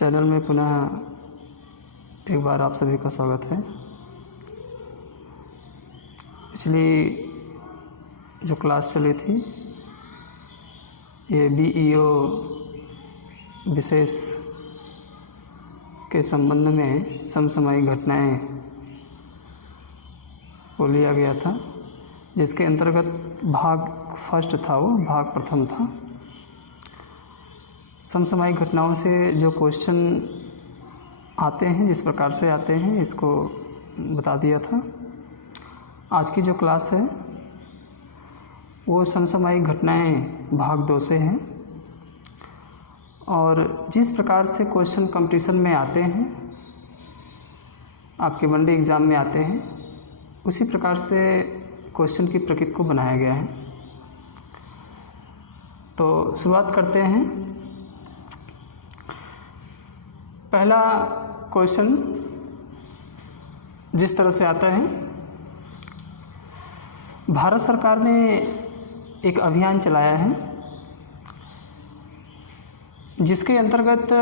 Channel में पुनः एक बार आप सभी का स्वागत है। पिछली जो क्लास चली थी ये BEO विशेष के संबंध में समसामयिक घटनाएं को लिया गया था, जिसके अंतर्गत भाग फर्स्ट था, वो भाग प्रथम था। समसामयिक घटनाओं से जो क्वेश्चन आते हैं, जिस प्रकार से आते हैं, इसको बता दिया था। आज की जो क्लास है वो समसामयिक घटनाएं भाग 2 से हैं, और जिस प्रकार से क्वेश्चन कंपटीशन में आते हैं, आपके वनडे एग्ज़ाम में आते हैं, उसी प्रकार से क्वेश्चन की प्रकृति को बनाया गया है। तो शुरुआत करते हैं। पहला क्वेश्चन जिस तरह से आता है, भारत सरकार ने एक अभियान चलाया है जिसके अंतर्गत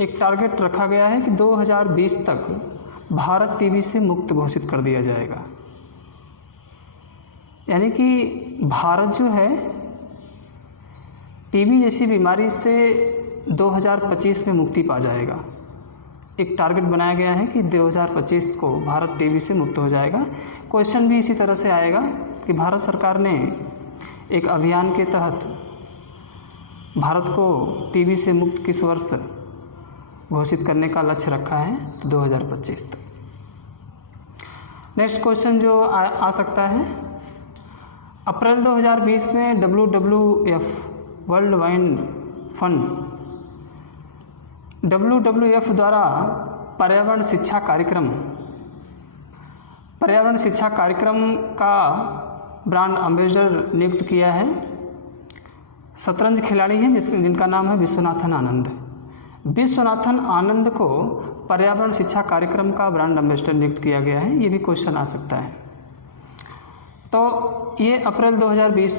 एक टारगेट रखा गया है कि 2020 तक भारत टीबी से मुक्त घोषित कर दिया जाएगा। यानी कि भारत जो है टीबी जैसी बीमारी से 2025 में मुक्ति पा जाएगा। एक टारगेट बनाया गया है कि 2025 को भारत टीबी से मुक्त हो जाएगा। क्वेश्चन भी इसी तरह से आएगा कि भारत सरकार ने एक अभियान के तहत भारत को टीबी से मुक्त किस वर्ष घोषित करने का लक्ष्य रखा है, तो 2025 तक। नेक्स्ट क्वेश्चन जो आ सकता है, अप्रैल 2020 में WWF world wine fund WWF द्वारा पर्यावरण शिक्षा कार्यक्रम का ब्रांड एम्बेसडर नियुक्त किया है। शतरंज खिलाड़ी हैं जिनका नाम है विश्वनाथन आनंद। विश्वनाथन आनंद को पर्यावरण शिक्षा कार्यक्रम का ब्रांड एम्बेसडर नियुक्त किया गया है। ये भी क्वेश्चन आ सकता है। तो ये अप्रैल 2020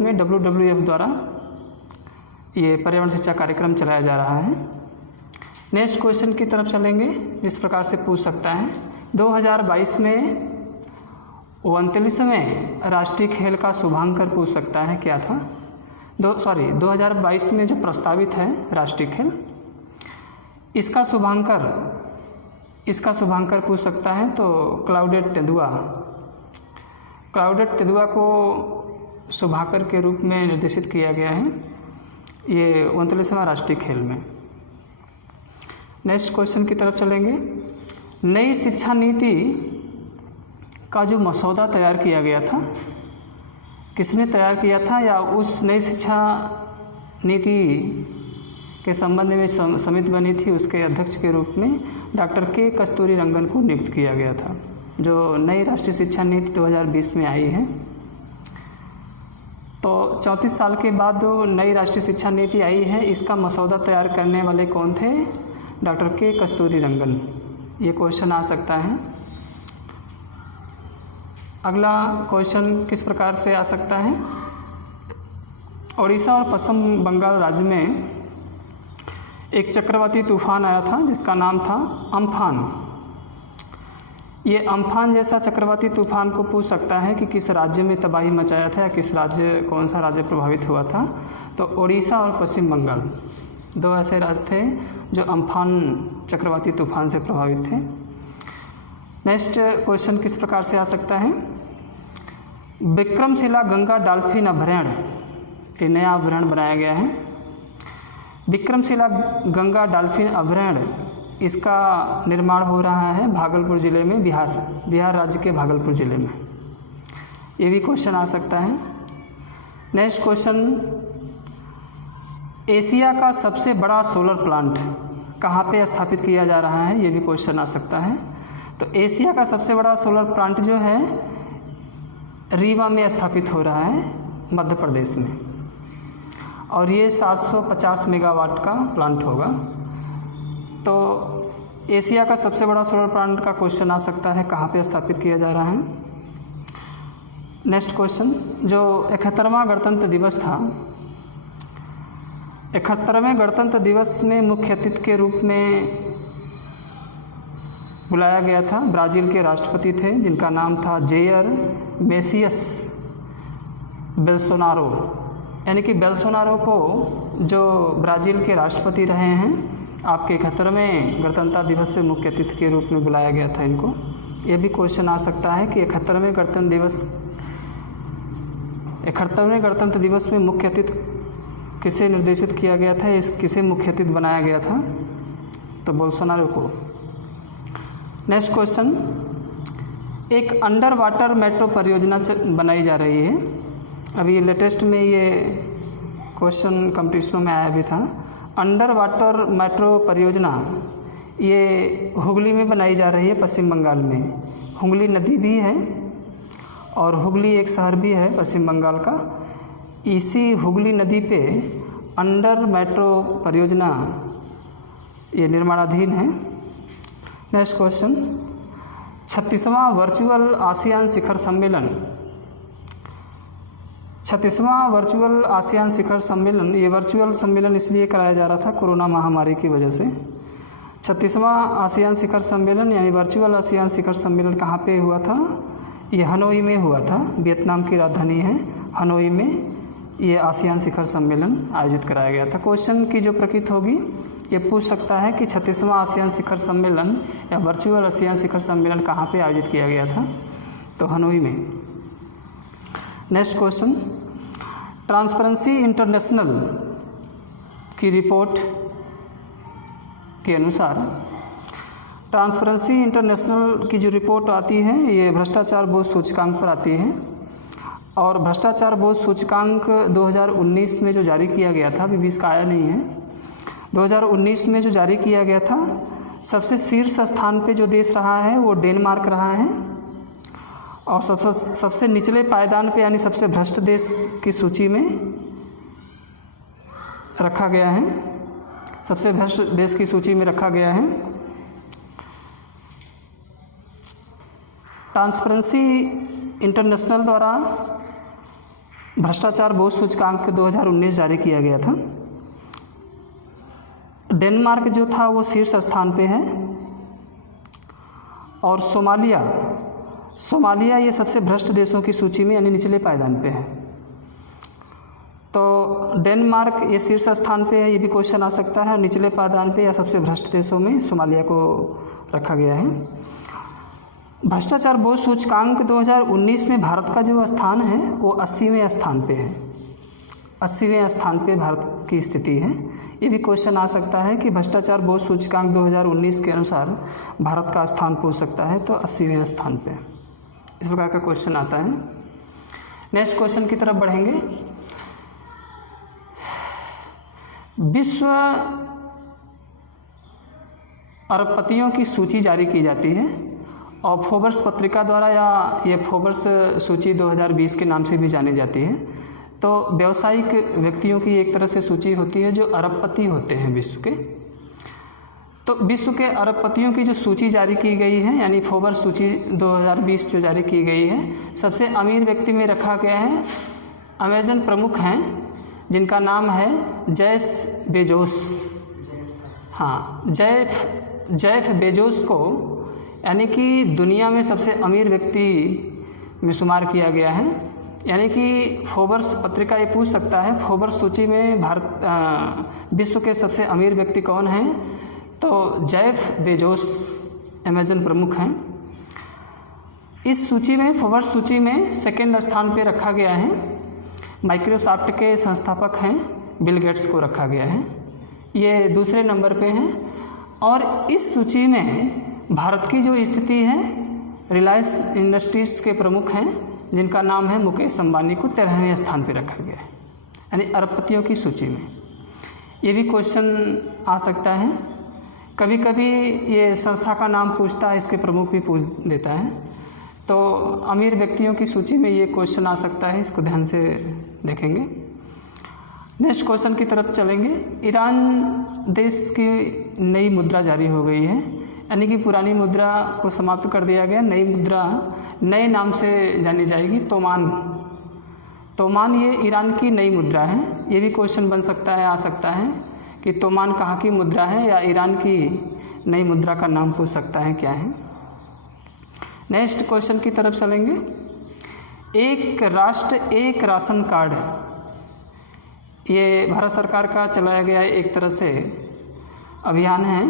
में WWF द्वारा ये पर्यावरण शिक्षा कार्यक्रम चलाया जा रहा है। नेक्स्ट क्वेश्चन की तरफ चलेंगे, जिस प्रकार से पूछ सकता है, 2022 में 39वें राष्ट्रीय खेल का शुभांकर पूछ सकता है, क्या था? 2022 में जो प्रस्तावित है राष्ट्रीय खेल, इसका शुभांकर पूछ सकता है। तो क्लाउडेड तेंदुआ को शुभांकर के रूप में निर्देशित किया गया है ये 39वां राष्ट्रीय खेल में। नेक्स्ट क्वेश्चन की तरफ चलेंगे। नई शिक्षा नीति का जो मसौदा तैयार किया गया था, किसने तैयार किया था, या उस नई शिक्षा नीति के संबंध में समिति बनी थी, उसके अध्यक्ष के रूप में डॉक्टर के कस्तूरीरंगन को नियुक्त किया गया था। जो नई राष्ट्रीय शिक्षा नीति 2020 में आई है, तो 34 साल के बाद जो नई राष्ट्रीय शिक्षा नीति आई है, इसका मसौदा तैयार करने वाले कौन थे? डॉक्टर के कस्तूरीरंगन। ये क्वेश्चन आ सकता है। अगला क्वेश्चन किस प्रकार से आ सकता है, उड़ीसा और पश्चिम बंगाल राज्य में एक चक्रवाती तूफान आया था जिसका नाम था अम्फान। ये अम्फान जैसा चक्रवाती तूफान को पूछ सकता है कि किस राज्य में तबाही मचाया था, या कौन सा राज्य प्रभावित हुआ था। तो उड़ीसा और पश्चिम बंगाल 2 ऐसे राज्य थे जो अम्फान चक्रवाती तूफान से प्रभावित थे। नेक्स्ट क्वेश्चन किस प्रकार से आ सकता है, विक्रमशिला गंगा डॉल्फिन अभयारण्य, ये नया अभयारण्य बनाया गया है। विक्रमशिला गंगा डॉल्फिन अभयारण्य, इसका निर्माण हो रहा है भागलपुर ज़िले में, बिहार राज्य के भागलपुर ज़िले में। ये भी क्वेश्चन आ सकता है। नेक्स्ट क्वेश्चन, एशिया का सबसे बड़ा सोलर प्लांट कहाँ पे स्थापित किया जा रहा है, ये भी क्वेश्चन आ सकता है। तो एशिया का सबसे बड़ा सोलर प्लांट जो है रीवा में स्थापित हो रहा है, मध्य प्रदेश में, और ये 750 मेगावाट का प्लांट होगा। तो एशिया का सबसे बड़ा सोलर प्लांट का क्वेश्चन आ सकता है, कहाँ पे स्थापित किया जा रहा है। नेक्स्ट क्वेश्चन, जो 71वां गणतंत्र दिवस था 71वें गणतंत्र दिवस में मुख्य अतिथि के रूप में बुलाया गया था। ब्राज़ील के राष्ट्रपति थे जिनका नाम था जेयर मेसियस बेल्सोनारो, यानी कि बेल्सोनारो को जो ब्राज़ील के राष्ट्रपति रहे हैं आपके 71वें गणतंत्र दिवस पे मुख्य अतिथि के रूप में बुलाया गया था इनको। ये भी क्वेश्चन आ सकता है कि 71वें गणतंत्र दिवस में मुख्य अतिथि किसे निर्देशित किया गया था, किसे मुख्य अतिथि बनाया गया था, तो बोल्सोनारो को। नेक्स्ट क्वेश्चन, एक अंडर वाटर मेट्रो परियोजना बनाई जा रही है। अभी लेटेस्ट में ये क्वेश्चन कंपटीशनों में आया भी था। अंडर वाटर मेट्रो परियोजना ये हुगली में बनाई जा रही है, पश्चिम बंगाल में। हुगली नदी भी है और हुगली एक शहर भी है पश्चिम बंगाल का। इसी हुगली नदी पे अंडर मेट्रो परियोजना ये निर्माणाधीन है। नेक्स्ट क्वेश्चन, 36वां वर्चुअल आसियान शिखर सम्मेलन। 36वां वर्चुअल आसियान शिखर सम्मेलन, ये वर्चुअल सम्मेलन इसलिए कराया जा रहा था कोरोना महामारी की वजह से। 36वां आसियान शिखर सम्मेलन यानी वर्चुअल आसियान शिखर सम्मेलन कहाँ पे हुआ था? ये हनोई में हुआ था। वियतनाम की राजधानी है हनोई में ये आसियान शिखर सम्मेलन आयोजित कराया गया था। क्वेश्चन की जो प्रकृति होगी ये पूछ सकता है कि 36वां आसियान शिखर सम्मेलन या वर्चुअल आसियान शिखर सम्मेलन कहाँ पे आयोजित किया गया था? तो हनोई में। नेक्स्ट क्वेश्चन, ट्रांसपेरेंसी इंटरनेशनल की रिपोर्ट के अनुसार, ट्रांसपेरेंसी इंटरनेशनल की जो रिपोर्ट आती है ये भ्रष्टाचार बोध सूचकांक पर आती है। और भ्रष्टाचार बोध सूचकांक 2019 में जो जारी किया गया था, अभी इसका आया नहीं है, 2019 में जो जारी किया गया था, सबसे शीर्ष स्थान पे जो देश रहा है वो डेनमार्क रहा है। और सबसे निचले पायदान पे यानी सबसे भ्रष्ट देश की सूची में रखा गया है, सबसे भ्रष्ट देश की सूची में रखा गया है। ट्रांसपेरेंसी इंटरनेशनल द्वारा भ्रष्टाचार बोध सूचकांक 2019 जारी किया गया था। डेनमार्क जो था वो शीर्ष स्थान पे है और सोमालिया ये सबसे भ्रष्ट देशों की सूची में यानी निचले पायदान पे है। तो डेनमार्क ये शीर्ष स्थान पे है, ये भी क्वेश्चन आ सकता है। निचले पायदान पे या सबसे भ्रष्ट देशों में सोमालिया को रखा गया है। भ्रष्टाचार बोध सूचकांक 2019 में भारत का जो स्थान है वो 80वें स्थान पे है। 80वें स्थान पे भारत की स्थिति है। ये भी क्वेश्चन आ सकता है कि भ्रष्टाचार बोध सूचकांक 2019 के अनुसार भारत का स्थान पूछ सकता है, तो 80वें स्थान पे इस प्रकार का क्वेश्चन आता है। नेक्स्ट क्वेश्चन की तरफ बढ़ेंगे। विश्व अरबपतियों की सूची जारी की जाती है और फोर्ब्स पत्रिका द्वारा, या ये फोर्ब्स सूची 2020 के नाम से भी जानी जाती है। तो व्यावसायिक व्यक्तियों की एक तरह से सूची होती है जो अरबपति होते हैं विश्व के। तो विश्व के अरबपतियों की जो सूची जारी की गई है यानी फोर्ब्स सूची 2020 जो जारी की गई है, सबसे अमीर व्यक्ति में रखा गया है अमेजन प्रमुख हैं जिनका नाम है जेफ बेजोस। हाँ, जेफ बेजोस को यानी कि दुनिया में सबसे अमीर व्यक्ति में शुमार किया गया है। यानी कि फोर्ब्स पत्रिका ये पूछ सकता है फोर्ब्स सूची में विश्व के सबसे अमीर व्यक्ति कौन हैं? तो जेफ बेजोस अमेजन प्रमुख हैं। इस सूची में, फोर्ब्स सूची में सेकेंड स्थान पे रखा गया है माइक्रोसॉफ्ट के संस्थापक हैं बिल गेट्स को रखा गया है, ये दूसरे नंबर पे हैं। और इस सूची में भारत की जो स्थिति है, रिलायंस इंडस्ट्रीज़ के प्रमुख हैं जिनका नाम है मुकेश अंबानी को 13वें स्थान पे रखा गया है, यानी अरबपतियों की सूची में। ये भी क्वेश्चन आ सकता है। कभी कभी ये संस्था का नाम पूछता है, इसके प्रमुख भी पूछ देता है। तो अमीर व्यक्तियों की सूची में ये क्वेश्चन आ सकता है, इसको ध्यान से देखेंगे। नेक्स्ट क्वेश्चन की तरफ चलेंगे। ईरान देश की नई मुद्रा जारी हो गई है, यानी कि पुरानी मुद्रा को समाप्त कर दिया गया। नई मुद्रा नए नाम से जानी जाएगी, तोमान ये ईरान की नई मुद्रा है। ये भी क्वेश्चन बन सकता है, आ सकता है कि तोमान कहाँ की मुद्रा है या ईरान की नई मुद्रा का नाम पूछ सकता है क्या है। नेक्स्ट क्वेश्चन की तरफ चलेंगे। एक राष्ट्र एक राशन कार्ड, ये भारत सरकार का चलाया गया एक तरह से अभियान है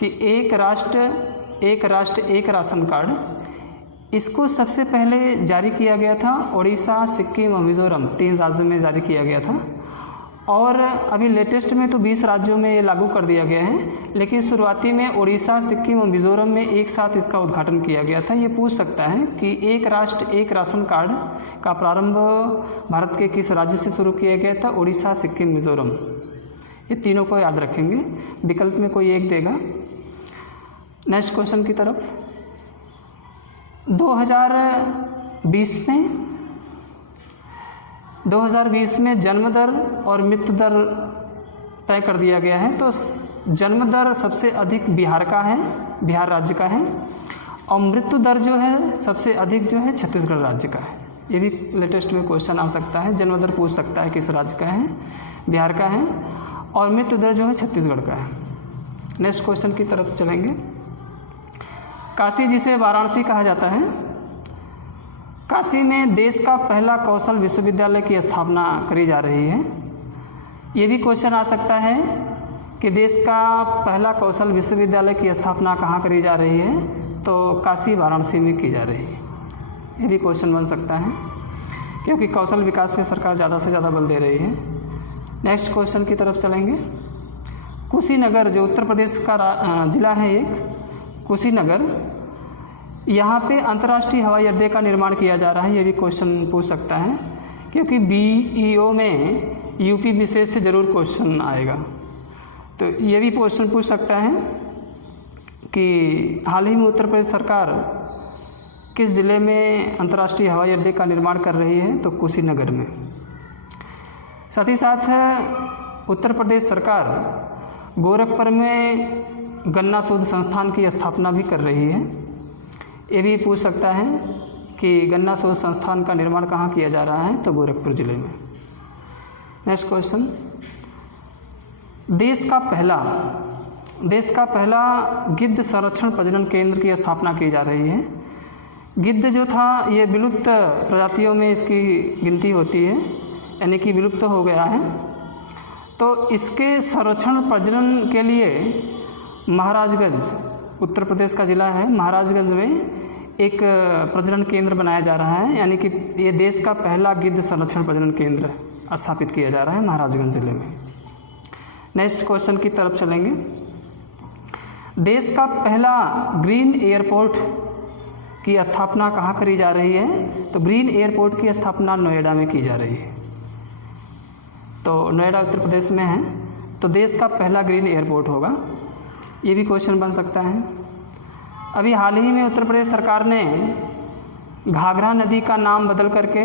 कि एक राष्ट्र एक राशन कार्ड, इसको सबसे पहले जारी किया गया था उड़ीसा, सिक्किम और मिज़ोरम 3 राज्यों में जारी किया गया था, और अभी लेटेस्ट में तो 20 राज्यों में ये लागू कर दिया गया है, लेकिन शुरुआती में उड़ीसा, सिक्किम और मिज़ोरम में एक साथ इसका उद्घाटन किया गया था। ये पूछ सकता है कि एक राष्ट्र एक राशन कार्ड का प्रारंभ भारत के किस राज्य से शुरू किया गया था? उड़ीसा, सिक्किम, मिज़ोरम। ये तीनों को याद रखेंगे, विकल्प में कोई एक देगा। नेक्स्ट क्वेश्चन की तरफ। 2020 में जन्म दर और मृत्यु दर तय कर दिया गया है। तो जन्म दर सबसे अधिक बिहार का है, बिहार राज्य का है, और मृत्यु दर जो है सबसे अधिक जो है छत्तीसगढ़ राज्य का है। ये भी लेटेस्ट में क्वेश्चन आ सकता है। जन्म दर पूछ सकता है किस राज्य का है, बिहार का है, और मृत्यु दर जो है छत्तीसगढ़ का है। नेक्स्ट क्वेश्चन की तरफ चलेंगे। काशी, जिसे वाराणसी कहा जाता है, काशी में देश का पहला कौशल विश्वविद्यालय की स्थापना करी जा रही है। ये भी क्वेश्चन आ सकता है कि देश का पहला कौशल विश्वविद्यालय की स्थापना कहाँ करी जा रही है? तो काशी, वाराणसी में की जा रही है। ये भी क्वेश्चन बन सकता है, क्योंकि कौशल विकास में सरकार ज़्यादा से ज़्यादा बल दे रही है। नेक्स्ट क्वेश्चन की तरफ चलेंगे। कुशीनगर, जो उत्तर प्रदेश का ज़िला है एक, कुशीनगर, यहाँ पे अंतर्राष्ट्रीय हवाई अड्डे का निर्माण किया जा रहा है। ये भी क्वेश्चन पूछ सकता है, क्योंकि BEO में यूपी विशेष से ज़रूर क्वेश्चन आएगा। तो ये भी क्वेश्चन पूछ सकता है कि हाल ही में उत्तर प्रदेश सरकार किस ज़िले में अंतर्राष्ट्रीय हवाई अड्डे का निर्माण कर रही है? तो कुशीनगर में। साथ ही साथ उत्तर प्रदेश सरकार गोरखपुर में गन्ना शोध संस्थान की स्थापना भी कर रही है। ये भी पूछ सकता है कि गन्ना शोध संस्थान का निर्माण कहाँ किया जा रहा है? तो गोरखपुर जिले में। Next question. देश का पहला गिद्ध संरक्षण प्रजनन केंद्र की स्थापना की जा रही है। गिद्ध जो था ये विलुप्त प्रजातियों में इसकी गिनती होती है, यानी कि विलुप्त हो गया है। तो इसके संरक्षण प्रजनन के लिए महाराजगंज, उत्तर प्रदेश का ज़िला है, महाराजगंज में एक प्रजनन केंद्र बनाया जा रहा है, यानी कि ये देश का पहला गिद्ध संरक्षण प्रजनन केंद्र स्थापित किया जा रहा है महाराजगंज ज़िले में। नेक्स्ट क्वेश्चन की तरफ चलेंगे। देश का पहला ग्रीन एयरपोर्ट की स्थापना कहाँ करी जा रही है? तो ग्रीन एयरपोर्ट की स्थापना नोएडा में की जा रही है। तो नोएडा उत्तर प्रदेश में है, तो देश का पहला ग्रीन एयरपोर्ट होगा। ये भी क्वेश्चन बन सकता है। अभी हाल ही में उत्तर प्रदेश सरकार ने घाघरा नदी का नाम बदल करके,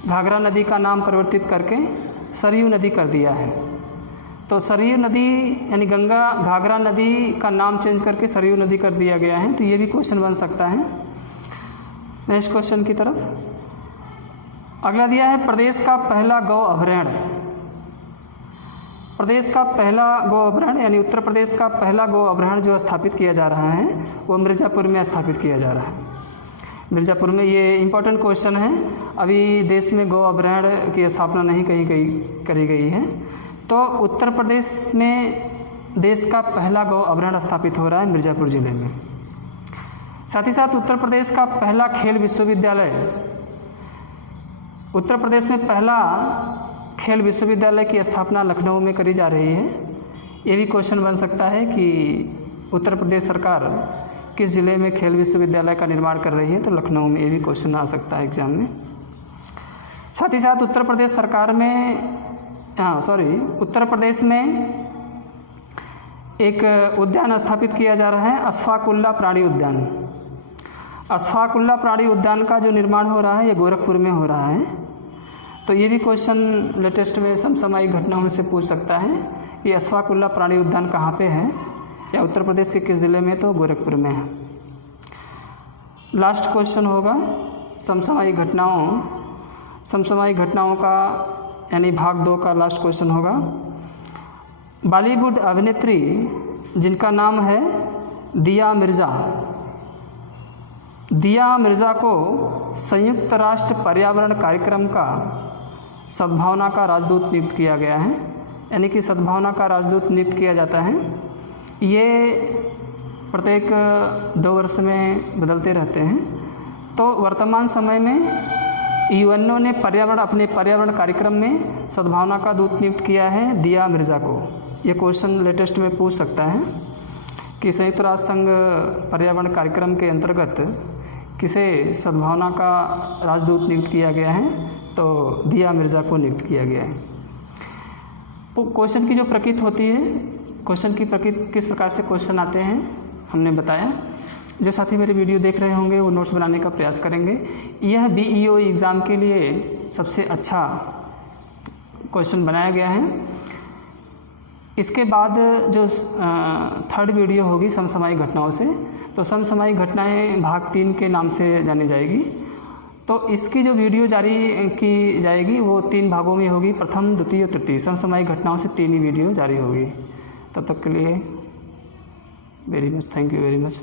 घाघरा नदी का नाम परिवर्तित करके सरयू नदी कर दिया है। तो सरयू नदी यानी गंगा, घाघरा नदी का नाम चेंज करके सरयू नदी कर दिया गया है। तो ये भी क्वेश्चन बन सकता है। नेक्स्ट क्वेश्चन की तरफ अगला दिया है, प्रदेश का पहला गौ अभयारण्य। प्रदेश का पहला गौ अभयारण्य यानी उत्तर प्रदेश का पहला गौ अभयारण्य जो स्थापित किया जा रहा है वो मिर्ज़ापुर में स्थापित किया जा रहा है। मिर्ज़ापुर में, ये इम्पोर्टेंट क्वेश्चन है। अभी देश में गौ अभयारण्य की स्थापना नहीं कहीं करी गई है। तो उत्तर प्रदेश में देश का पहला गौ अभयारण्य स्थापित हो रहा है मिर्ज़ापुर ज़िले में। साथ ही साथ उत्तर प्रदेश का पहला खेल विश्वविद्यालय, उत्तर प्रदेश में पहला खेल विश्वविद्यालय की स्थापना लखनऊ में करी जा रही है। ये भी क्वेश्चन बन सकता है कि उत्तर प्रदेश सरकार किस ज़िले में खेल विश्वविद्यालय का निर्माण कर रही है? तो लखनऊ में। ये भी क्वेश्चन आ सकता है एग्जाम में। साथ ही साथ उत्तर प्रदेश सरकार में उत्तर प्रदेश में एक उद्यान स्थापित किया जा रहा है, अशफाक उल्लाह प्राणी उद्यान। अशफाक उल्लाह प्राणी उद्यान का जो निर्माण हो रहा है ये गोरखपुर में हो रहा है। तो ये भी क्वेश्चन लेटेस्ट में समसामयिक घटनाओं में से पूछ सकता है कि अशफाक उल्लाह प्राणी उद्यान कहाँ पे है या उत्तर प्रदेश के किस ज़िले में? तो गोरखपुर में है। लास्ट क्वेश्चन होगा समसामयिक घटनाओं समसामयिक घटनाओं का यानी भाग 2 का लास्ट क्वेश्चन होगा। बॉलीवुड अभिनेत्री जिनका नाम है दिया मिर्ज़ा, दिया मिर्ज़ा को संयुक्त राष्ट्र पर्यावरण कार्यक्रम का सद्भावना का राजदूत नियुक्त किया गया है, यानी कि सद्भावना का राजदूत नियुक्त किया जाता है। ये प्रत्येक 2 वर्ष में बदलते रहते हैं। तो वर्तमान समय में यूएनओ ने अपने पर्यावरण कार्यक्रम में सद्भावना का दूत नियुक्त किया है दिया मिर्ज़ा को। ये क्वेश्चन लेटेस्ट में पूछ सकता है कि संयुक्त राष्ट्र संघ पर्यावरण कार्यक्रम के अंतर्गत किसे सद्भावना का राजदूत नियुक्त किया गया है, तो दिया मिर्ज़ा को नियुक्त किया गया है। तो क्वेश्चन की जो प्रकृति होती है, क्वेश्चन की प्रकृति किस प्रकार से क्वेश्चन आते हैं हमने बताया। जो साथी मेरे वीडियो देख रहे होंगे वो नोट्स बनाने का प्रयास करेंगे। यह BEO एग्ज़ाम के लिए सबसे अच्छा क्वेश्चन बनाया गया है। इसके बाद जो 3rd वीडियो होगी समसामयिक घटनाओं से, तो समसामयिक घटनाएं भाग 3 के नाम से जानी जाएगी। तो इसकी जो वीडियो जारी की जाएगी वो 3 भागों में होगी, प्रथम, द्वितीय और तृतीय। समसामयिक घटनाओं से 3 ही वीडियो जारी होगी। तब तक के लिए very much, thank you very much.